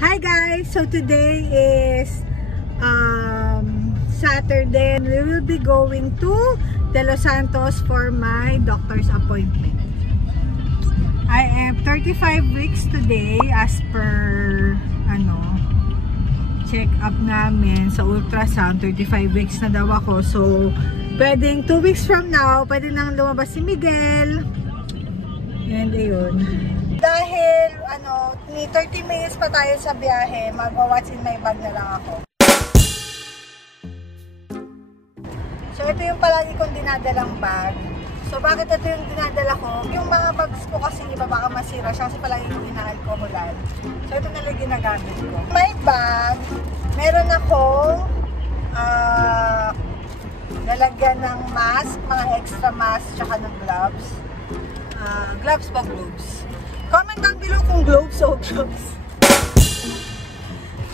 Hi guys! So today is Saturday and we will be going to De Los Santos for my doctor's appointment. I am 35 weeks today as per check-up namin sa ultrasound. 35 weeks na daw ako. So pwedeng 2 weeks from now, pwede nang lumabas si Miguel. And ayun. Dahil, 30 minutes pa tayo sa biyahe, mag-what's in my bag na lang ako. So, ito yung palagi kong dinadalang bag. So, bakit ito yung dinadala ko? Yung mga bags ko kasi iba baka masira siya kasi palagi kong ina-alcoholan. So, ito na lang ginagamit ko. My bag, meron akong lalagyan ng mask, mga extra mask, tsaka ng gloves. Gloves ba gloves? Comment down below kung gloves o gloves.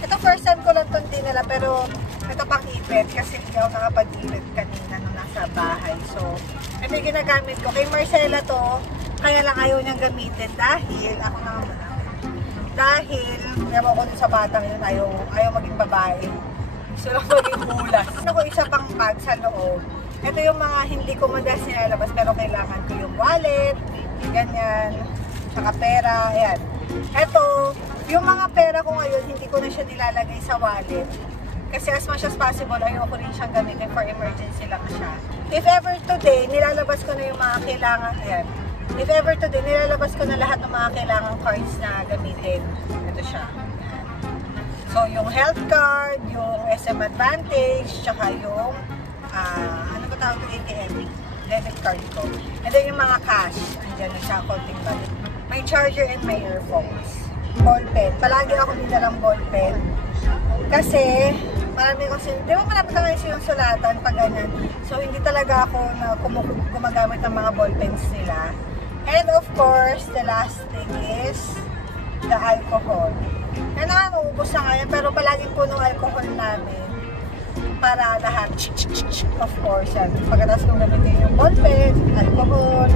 Ito first time ko lang itong dinala pero ito pang ipit kasi hindi ako nakapag-ipit kanina nung nasa bahay. So, ito yung ginagamit ko. Kay Marcela to, kaya lang ayaw niyang gamitin dahil ako naman dahil ewan ko sa batang yun, ayaw maging babae. Gusto lang maging bulas. Ako isa pang bag sa loob. Ito yung mga hindi ko madalas nilalabas pero kailangan ko yung wallet, ganyan. Saka pera, ayan. Ito, yung mga pera ko ngayon, hindi ko na siya nilalagay sa wallet. Kasi as much as possible, ayoko rin siyang gamitin for emergency lang siya. If ever today, nilalabas ko na yung mga kailangan, ayan. If ever today, nilalabas ko na lahat ng mga kailangan cards na gamitin. Ito siya. Ayan. So, yung health card, yung SM Advantage, tsaka yung, ano ba tawag ko, ATM? Debit card ko. And then yung mga cash, andyan, sa konting balik. May charger and may earphones. Ballpen. Palagi ako nilalang ballpen. Kasi, di ba marami ka ngayon sinusulatan pag ganyan. So, hindi talaga ako na gumagamit ng mga ballpens nila. And of course, the last thing is the alcohol. Kaya maubos na ngayon, pero palaging punong alcohol namin. Para lahat, of course, yan. Pagkatapos kong gamitin yung ballpen, alcohol,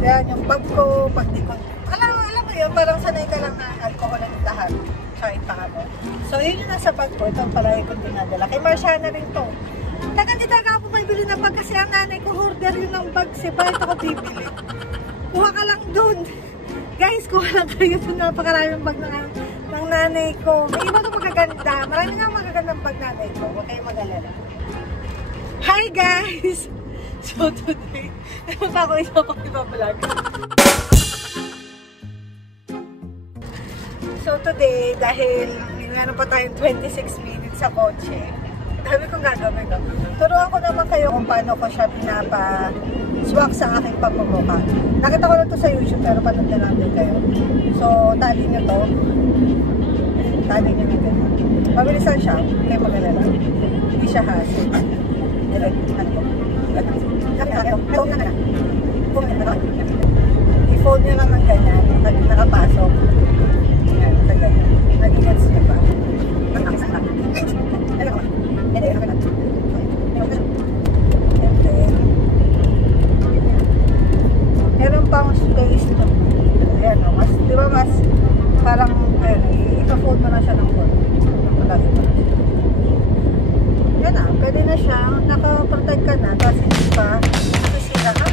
yan, yung bag ko, pag di ko, alam mo yun, parang sanay ka lang na alcohol ang lahat. Kahit pa ako. So, yun yung nasa bag ko. Ito ang palagi kong dinadala. Kay Marciana rin to. Taga-taga ako magbili ng bag kasi ang nanay ko order yun ng bag. Bakit ako bibili? Kuha ka lang dun. Guys, kuha lang kayo dun. Napakaraming bag ng nanay ko. May iba ito magaganda. Marami nga magagandang bag nanay ko. Huwag kayo mag-alala. Hi guys! So today, naman ako isa pang iba-vlog. So today, dahil meron pa tayong 26 minutes sa kotse, dami kong gagawin ko. Turuan ko naman kayo kung paano ko siya pinapa-swak sa aking pagmumuka. Nakita ko lang to sa YouTube pero panood na lang din kayo. So, tali nyo to. Tali nyo na din. Mabilisan siya. Kayo mag-alala. Hindi siya hassle. I-fold nyo lang ng ganyan. Nakapasok. Yan, ganyan. Nag-gets nyo ba? And then, meron pang space to. Ayan o, mas, di ba mas, parang, i-fold mo na siya ng fold. Yan na, pwede na siya, nakaprotect ka na, tapos hindi pa, sisira ka.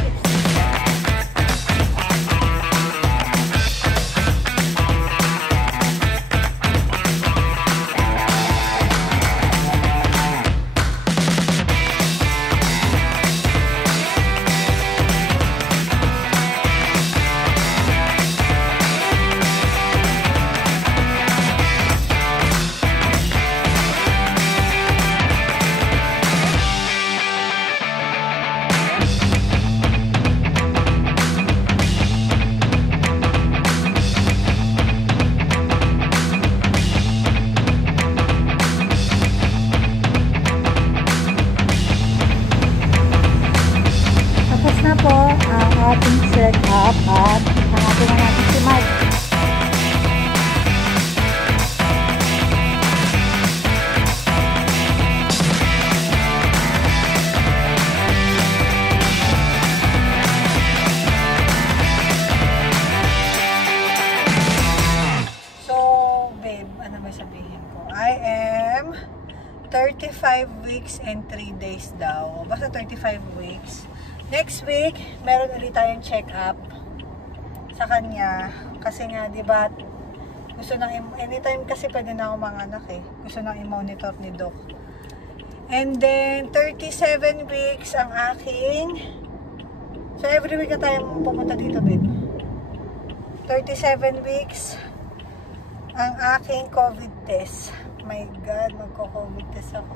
ano may sabihin ko? I am 35 weeks and 3 days daw. Basta 35 weeks. Next week, meron ulit tayong check-up sa kanya. Kasi nga, di ba, gusto nang, anytime kasi pwede na ako manganak eh. Gusto nang i-monitor ni Doc. And then, 37 weeks ang aking, so every week na tayo pumunta dito, babe. 37 weeks ang aking COVID test. My God, magko-COVID test ako.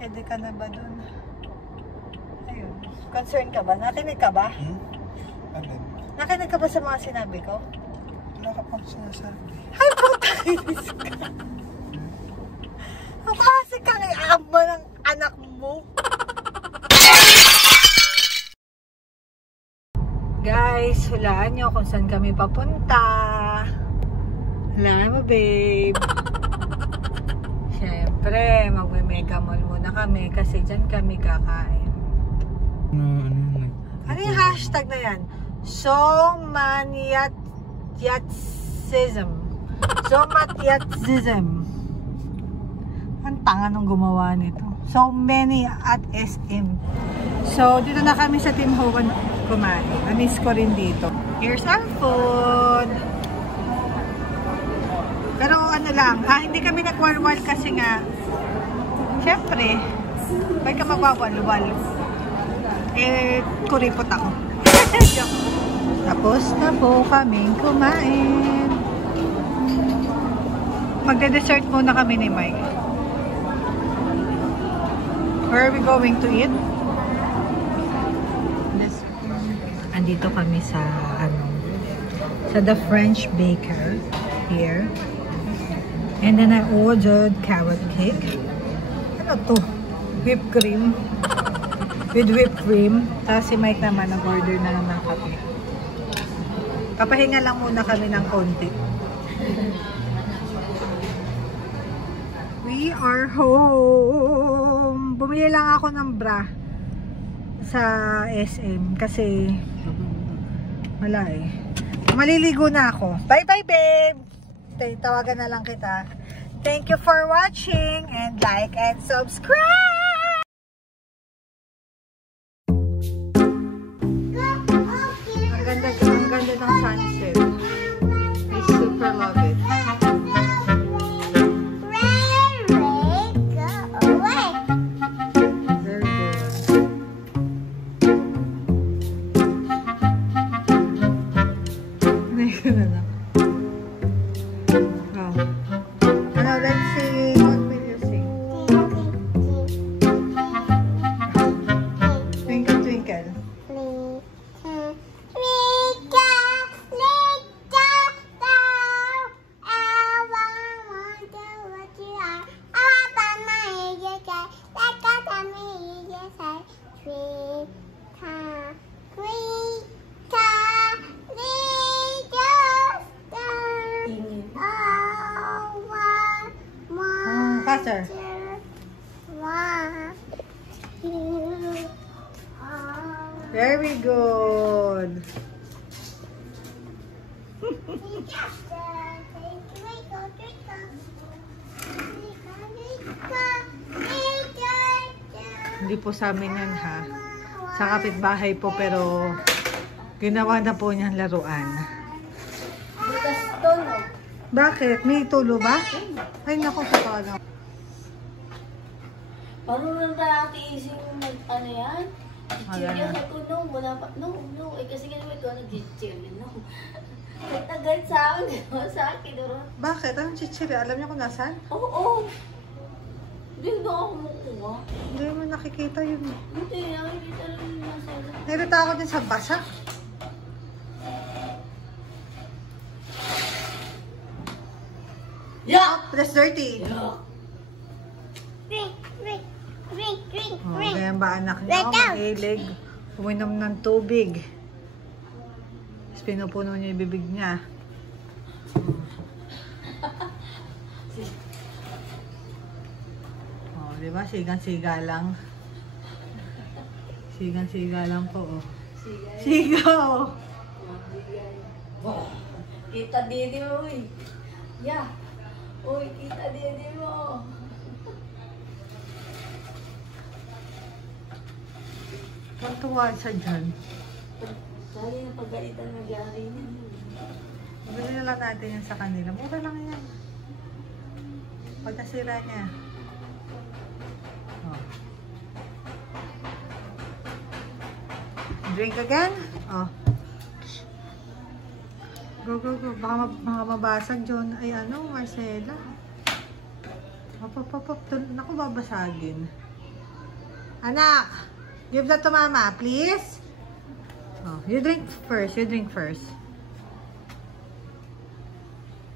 Pwede ka na ba dun? Ayun. Concern ka ba? Nakinig ka ba? Alin? Nakinig ka ba sa mga sinabi ko? Wala ka pang sinasabi. Ay, putayos ka! Ang klase kang iama ng anak mo. Guys, hulaan nyo kung saan kami papunta. Hulaan mo, babe. Siyempre, magme-mega mall muna kami kasi dyan kami kakain. Ano yung hashtag na yan? Somaniatsism. Somaniatsism. Ang tanga nung gumawa nito. So many at SM. So, dito na kami sa Tim Hortons kumain. Na-miss ko rin dito. Here's our food. Pero ano lang, hindi kami nagwalwal kasi nga, syempre, may ka magwawalwal. Kuripot ako. Tapos na po kaming kumain. Magde-dessert muna kami ni Mike. Where are we going to eat? Andito kami sa sa The French Baker here. And then I ordered carrot cake. Ano to? Whipped cream. With whipped cream. Tapos si Mike naman nag-order na lang ng kape. Papahinga lang muna kami ng konti. We are home! Bumili lang ako ng bra sa SM kasi wala eh. Maliligo na ako. Bye-bye, babe! Tawagan na lang kita. Thank you for watching and like and subscribe! Ang ganda ng sunset. I super love it. Faster. Very good. Hindi po sa amin yan ha. Sa kapitbahay po pero ginawa na po niyang laruan. Bukas tulo. Bakit? May tulo ba? Ay naku sa tono. Paano nang nakatiisin yung ano yan? Chichirya sa tunog. Wala pa. No. Eh kasi ganun ito nag-chichirya. No. Nagtagal sa akin. Sa akin. Bakit? Anong chichirya? Alam niyo kung nasaan? Oo. Hindi na ako kumukuha. Hindi mo nakikita yun. Hindi. Nakikita lang yung nasa. Nalita ako din sa basa. Yeah! That's dirty. Yeah. Oh, ganyan ba anak niyo? Mahilig. Uminom ng tubig. Tapos pinupuno niya yung bibig niya. Oh, di ba? Sigang-siga lang. Sigang-siga lang po, oh. Sigaw! Kita dito mo eh. Yeah. Uy, kita din mo. Tuwa siya dyan. Dali na pagalitan ng gari niya. Bili na lang natin yan sa kanila. Mura lang yan. Pag nasira niya. Oh. Drink again? Oh. Go, go, go. Baka mabasag, John. Ay, ano, Marcela. Hop. Naku, babasagin. Anak! Give that to mama, please. Oh, you drink first. You drink first.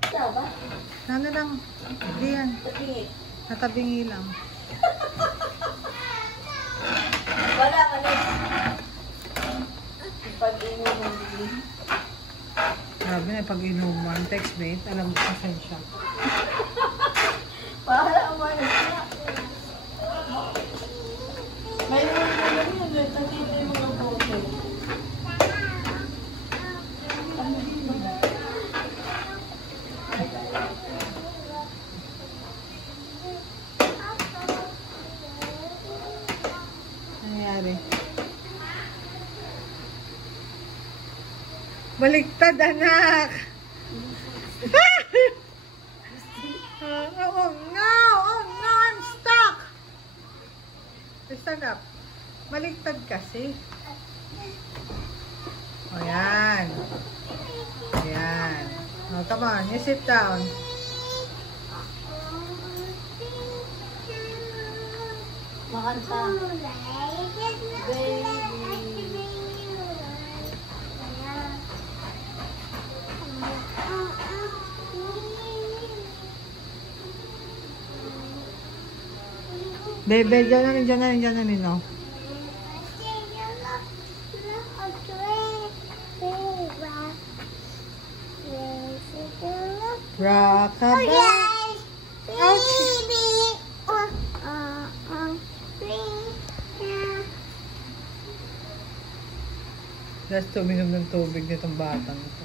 Tama? Ano lang? Hindi yan. Tabingit. Natabingi lang. Wala ka na. Pag-inom ng bili. Sabi na pag inuman, text mate, alam mo kasi siya. Para mo na siya. May mga naman yun. Nakita yung mga bote. Nangyari. Baliktad, anak! Oh no! Oh no! I'm stuck! Stand up. Baliktad kasi. O yan. Yan. Oh, come on. You sit down. Makanta. Baby. Bebe, dyan na nino. Rockabye. Ouch. Just uminom ng tubig nitong batang ito.